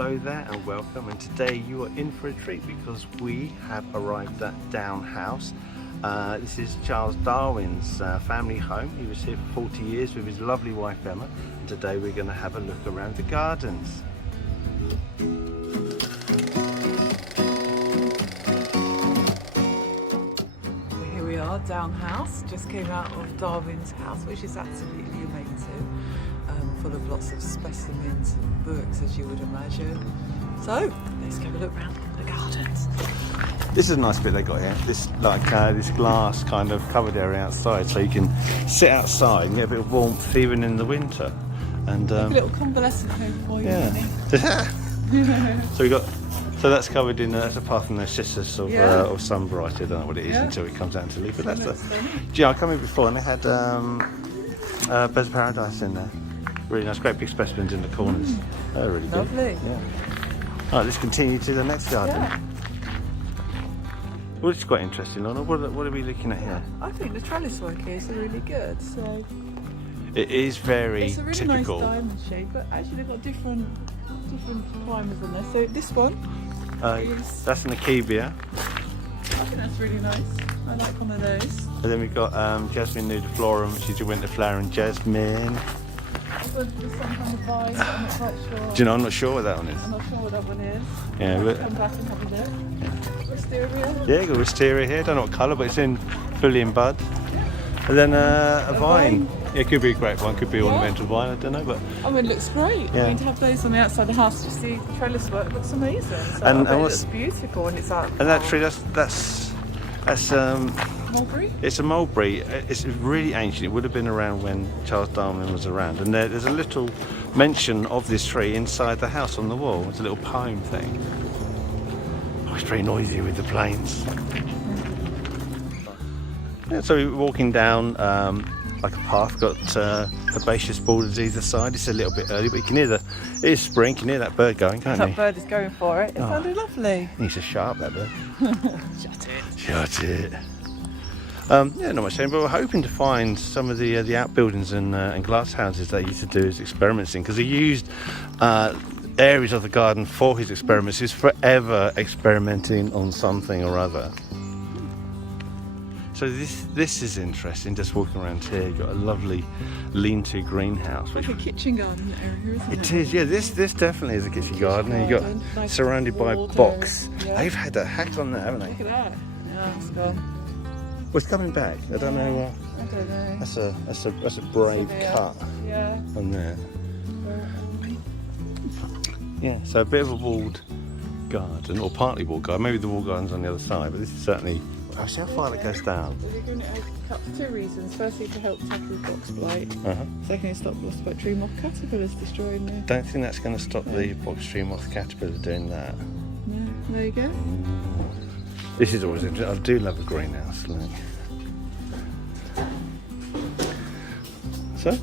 Hello there and welcome, and today you are in for a treat because we have arrived at Down House. This is Charles Darwin's family home. He was here for 40 years with his lovely wife Emma, and today we're going to have a look around the gardens. Here we are, Down House. Just came out of Darwin's house, which is absolutely amazing. Full of lots of specimens and books, as you would imagine. So let's go look around the gardens. This is a nice bit they got here. This this glass kind of covered area outside, so you can sit outside and get a bit of warmth even in the winter. And a little convalescent home for you. Yeah. So that's covered in that's a parthenocissus of some variety. I don't know what it is until it comes out to leaf. But that's I come in before and they had birds of paradise in there. Really nice, great big specimens in the corners. They're really lovely. Good. Yeah. All right, let's continue to the next garden. Yeah. Well, it's quite interesting, Lorna. What are we looking at here? I think the trellis work here is really good. So it is very it's a really typical. nice diamond shape, but actually they've got different climbers on there. So this one is that's an akebia. I think that's really nice. I like one of those. And then we've got jasmine nudiflorum, which is your winter flowering jasmine. Some kind of vine, but I'm not quite sure. Do you know? I'm not sure what that one is. I'm not sure what that one is. Yeah, but come back and have a look. Wisteria. Yeah, you got wisteria here. Don't know what colour, but it's fully in bud. And then a vine. Yeah, it could be a grapevine, could be ornamental vine. I don't know, but I mean, it looks great. Yeah. I mean, to have those on the outside of the house, just the trellis work looks amazing. So and it what's looks beautiful, and it's out. And that tree, that's mulberry. It's a mulberry. It's really ancient. It would have been around when Charles Darwin was around. And there's a little mention of this tree inside the house on the wall. It's a little poem thing. Oh, it's very noisy with the planes. Yeah, so we're walking down like a path. Got herbaceous borders either side. It's a little bit early, but you can hear it is spring. You can hear that bird going, can't you? That bird is going for it. It sounded lovely. He needs to shut up, that bird. Shut it. Shut it. Yeah, not much saying, but we're hoping to find some of the outbuildings and glass houses they used to do his experiments in, because he used areas of the garden for his experiments. He's forever experimenting on something or other. So this is interesting. Just walking around here, you've got a lovely lean-to greenhouse. Like a kitchen garden area, isn't it? It is, yeah. This definitely is a kitchen garden. And you've got nice surrounded by water. box. Yeah. They've had a hack on that, haven't they? Look at that. Yeah, it's gone. Well, it's coming back. I don't know. I don't know. That's a brave cut Yeah. on there. Yeah, so a bit of a walled garden, or partly walled garden. Maybe the walled garden's on the other side, but this is certainly. I'll see how far it goes down. We're going to cut for two reasons. Firstly, to help tackle box blight. Uh-huh. Secondly, stop lost by tree moth caterpillars destroying them. Don't think that's going to stop the box tree moth caterpillar doing that. Yeah, there you go. This is always interesting. I do love a greenhouse. Look. So.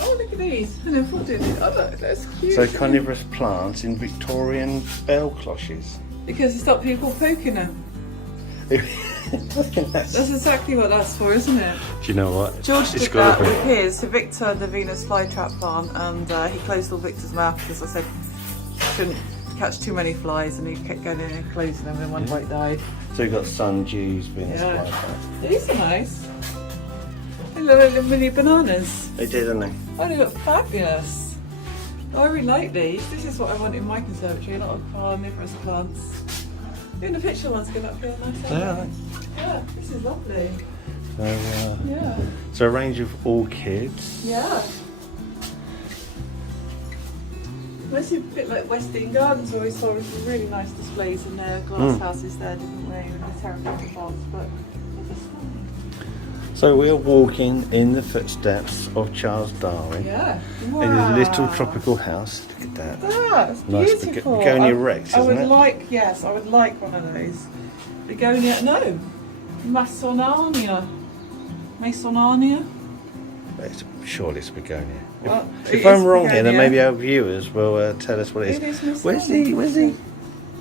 Oh, look at these. I never thought of these. Oh, look, that's cute. So carnivorous plants in Victorian bell cloches. Because to stop people poking them. That's exactly what that's for, isn't it? Do you know what? George did that with his, Victor, the Venus flytrap plant, and he closed all Victor's mouth because I said shouldn't catch too many flies, and he kept going in and closing them, and one bite died. So you've got sundews, Venus flytrap. These are nice. They look like little mini bananas. They did, didn't they? Oh, they look fabulous. Oh, I really like these. This is what I want in my conservatory, a lot of carnivorous plants. Even the picture ones go up here nice. Yeah, this is lovely. So, so a range of orchids. Yeah. Mostly a bit like West End Gardens, where we saw some really nice displays in their glass houses there, didn't we? With the terracotta pots, but they're just stunning. So we're walking in the footsteps of Charles Darwin. Yeah. Wow. In his little tropical house. Look at that. That's Nice beautiful. begonia rex, I isn't would it? I would like one of those. Begonia, no. Masonania. Surely it's begonia. Well, If I'm wrong here, then maybe our viewers will tell us what it is. It is Where's he?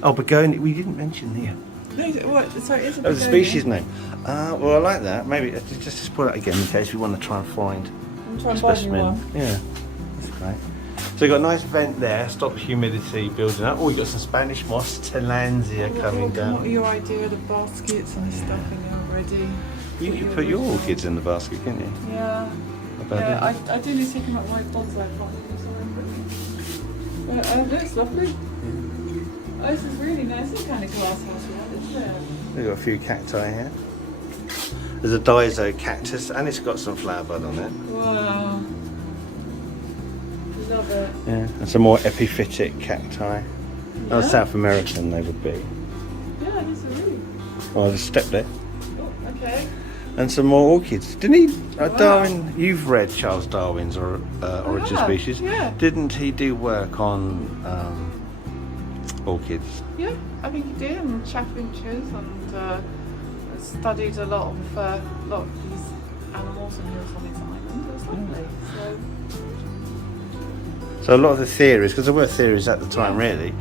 Oh, begonia. We didn't mention here. No, what? So it is a Oh, the begonia. species name. Well, I like that. Maybe just pull that again in case we want to try and find I'm trying a to buy you specimen. one. Yeah, that's great. So you've got a nice vent there, stop humidity building up. Oh, you've got some Spanish moss, Tillandsia coming down. What are your idea of the baskets and the stuff in there already? You could put your orchids in the basket, couldn't you? Yeah. Yeah, I do need to take them up my bonsai pot. But it looks lovely. Oh, this is really nice. This kind of glass house we had, isn't it? We've got a few cacti here. There's a Daiso cactus and it's got some flower bud on it. Wow. Love it. Yeah, and some more epiphytic cacti. Oh, South American they would be. Yeah, these are really. Oh, there's a step there. Oh, okay. And some more orchids. Didn't he, Darwin, you've read Charles Darwin's Origin Species. Yeah. Didn't he do work on orchids? Yeah, I think he did, and chaffinches, and studied a lot of these animals, and he was on his island. It was lovely. So a lot of the theories, because there were theories at the time really,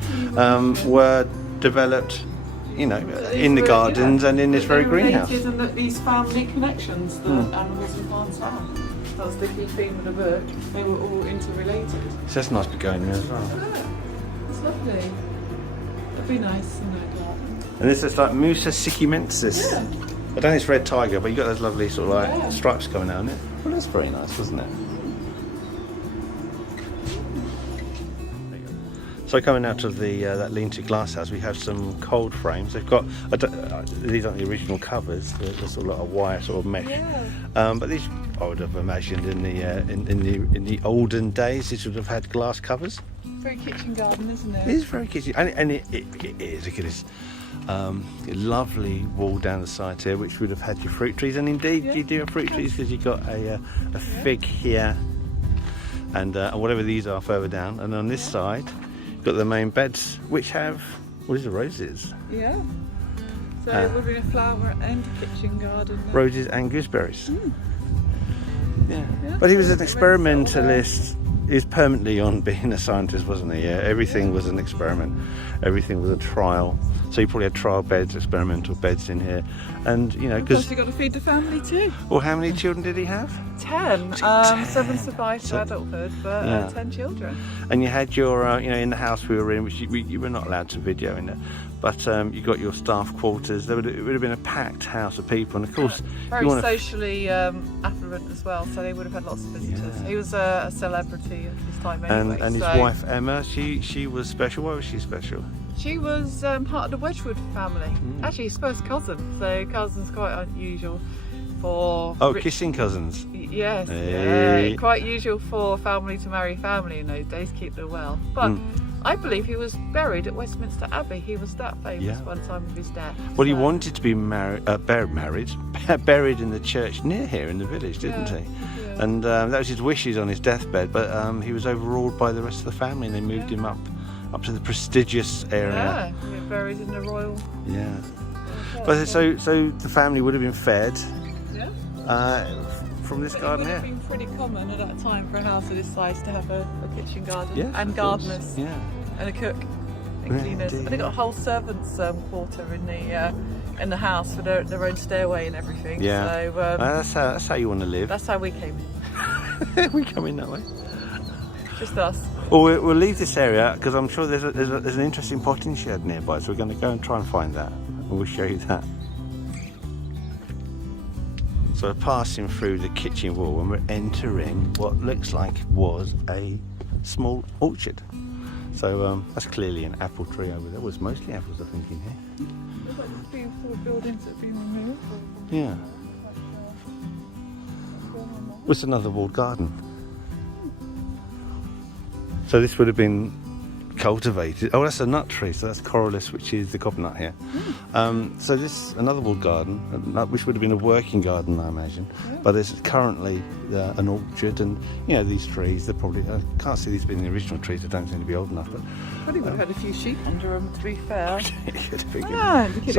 were developed, you know, in the gardens and in this very greenhouse. And that these family connections that animals and plants have. That was the key theme of the book. They were all interrelated. So that's nice begonia as well. Yeah, it's lovely. It'd be nice in that garden. And this is like Musa sikimensis. Yeah. I don't know it's red tiger, but you got those lovely sort of like stripes coming out on it. Well, that's very nice, wasn't it? So coming out of the that lean-to glass house, we have some cold frames. They've got these aren't the original covers. They're sort of like a wire sort of mesh. Yeah. But these I would have imagined in the olden days, these would have had glass covers. Very kitchen garden, isn't it? It is very kitchen, and it is. Look at this lovely wall down the side here, which would have had your fruit trees. And indeed, you do have fruit trees because you've got a fig here, and whatever these are further down. And on this side, got the main beds, which have what is it, roses? Yeah. So it would be a flower and a kitchen garden. Roses and gooseberries. Yeah. But he was an experimentalist. He was permanently on being a scientist, wasn't he? Yeah. Everything was an experiment. Everything was a trial. So he probably had trial beds, experimental beds in here, and you know, because you got to feed the family too. Well, how many children did he have? 10. 7 survived to adulthood, but 10 children. And you had your, you know, in the house we were in, which you were not allowed to video in it, but you got your staff quarters. It would have been a packed house of people, and of course, very socially affluent as well. So they would have had lots of visitors. Yeah. He was a celebrity at his time anyway. And his wife Emma, she was special. Why was she special? She was part of the Wedgwood family. Actually, his first cousin. So cousin's quite unusual for. Oh, kissing cousins. Yes, hey. Quite usual for family to marry family in those days, keep their wealth. But I believe he was buried at Westminster Abbey. He was that famous one time of his death. Well, he wanted to be buried in the church near here in the village, didn't he? Yeah. And that was his wishes on his deathbed. But he was overruled by the rest of the family, and they moved him up to the prestigious area. Yeah, he was buried in the royal. Yeah. But so the family would have been fed. From this garden here. It would have been pretty common at that time for a house of this size to have a kitchen garden and gardeners and a cook and cleaners. Indeed. And they got a whole servants' quarter in the house for their own stairway and everything. Yeah. So that's how you want to live. That's how we came in. We come in that way. Just us. Well, we'll leave this area because I'm sure there's an interesting potting shed nearby, so we're going to go and try and find that, and we'll show you that. So we're passing through the kitchen wall and we're entering what looks like was a small orchard. So that's clearly an apple tree over there. Well, it's mostly apples, I think, in here. There's like a few sort of buildings that have been removed. Yeah. It's another walled garden. So this would have been cultivated. Oh, that's a nut tree, so that's Corylus, which is the cob nut here. So this another walled garden, which would have been a working garden, I imagine. But there's currently an orchard, and you know these trees. They're probably I can't see these being the original trees. They don't seem to be old enough. But probably would have had a few sheep under them, to be fair. Look at the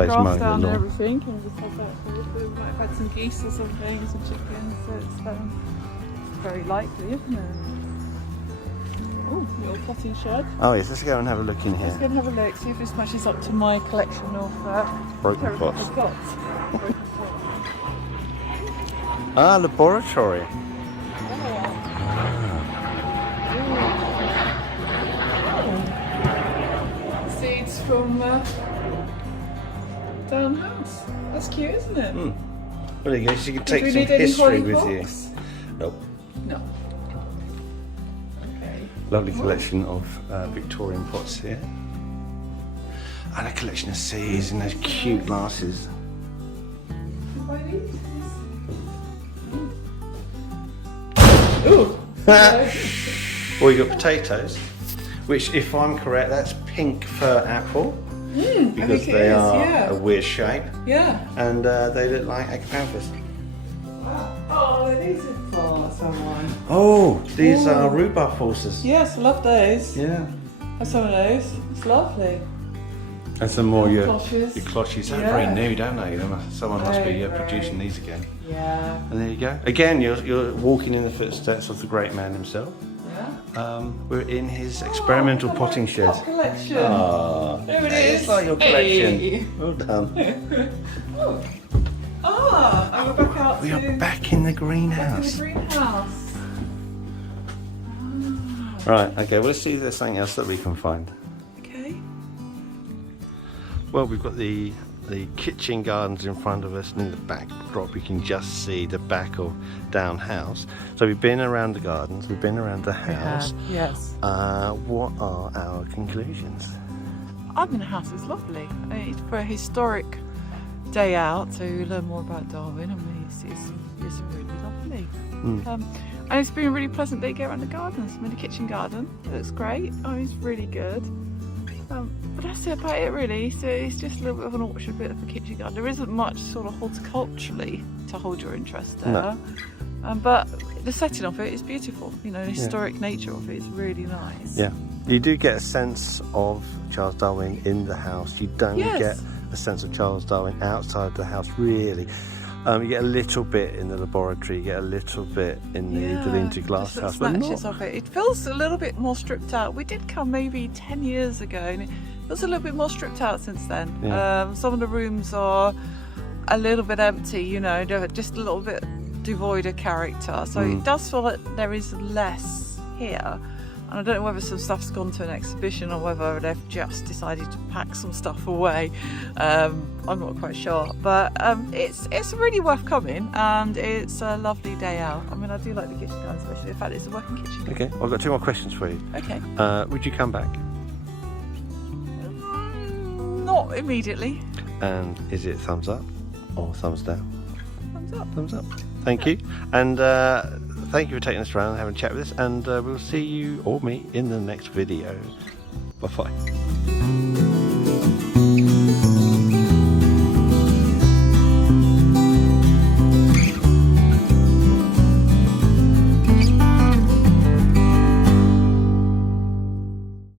grass down and everything. And just had that. We might have had some geese or something, some chickens. So it's very likely, isn't it? Oh, little potting shed. Oh yes, let's go and have a look in here. Let's go and have a look, see if this matches up to my collection of broken pots. Ah, laboratory. from down house. That's cute, isn't it? Well, there you go. So you can Do take we some need any history with hollyhocks? you. Nope. No. Okay. Lovely collection of Victorian pots here. And a collection of seeds in those cute glasses. Ooh. Well, you got potatoes, which, if I'm correct, that's pink fir apple. Because they are a weird shape. Yeah. And they look like agapanthus. Wow. Oh, these are for someone. Oh, these are rhubarb horses. Yes, I love those. Yeah. Have some of those. It's lovely. And some more your Cloches. cloches. They're Yeah. very new, don't they? Someone must be Very, producing very. these again. Yeah. And there you go. Again, you're walking in the footsteps of the great man himself. Yeah. We're in his experimental potting shed. Pot collection. Ah, There it is. It's like your collection. Hey. Well done. Oh. Ah, and we're back out We to are back in the back in greenhouse. the greenhouse. Right, okay, well, let's see if there's something else that we can find. Okay. Well, we've got the kitchen gardens in front of us, and in the backdrop you can just see the back of Down House. So we've been around the gardens, we've been around the house. Yes. What are our conclusions? I mean, the house is lovely. I mean, it's for a historic day out to learn more about Darwin. I mean, it's really lovely. And it's been a really pleasant day to get around the gardens. I mean, the kitchen garden looks great. I mean, it's really good. But that's it about it, really. So it's just a little bit of an orchard, a bit of a kitchen garden. There isn't much sort of horticulturally to hold your interest there. No. But the setting of it is beautiful. You know, the historic nature of it is really nice. Yeah, you do get a sense of Charles Darwin in the house. You don't get a sense of Charles Darwin outside the house, really. You get a little bit in the laboratory, you get a little bit in the lean-to glass just house, but snatches not. of it. It feels a little bit more stripped out. We did come maybe 10 years ago, and it feels a little bit more stripped out since then. Yeah. Some of the rooms are a little bit empty, you know, they're just a little bit devoid of character. So it does feel like there is less here. And I don't know whether some stuff's gone to an exhibition or whether they've just decided to pack some stuff away. I'm not quite sure, but it's really worth coming, and it's a lovely day out. I mean, I do like the kitchen garden, especially the fact it's a working kitchen garden. Okay, I've got 2 more questions for you. Okay. Would you come back? Not immediately. And is it thumbs up or thumbs down? Thumbs up. Thumbs up. Thank you. And thank you for taking us around and having a chat with us. And we'll see you or me in the next video. Bye-bye.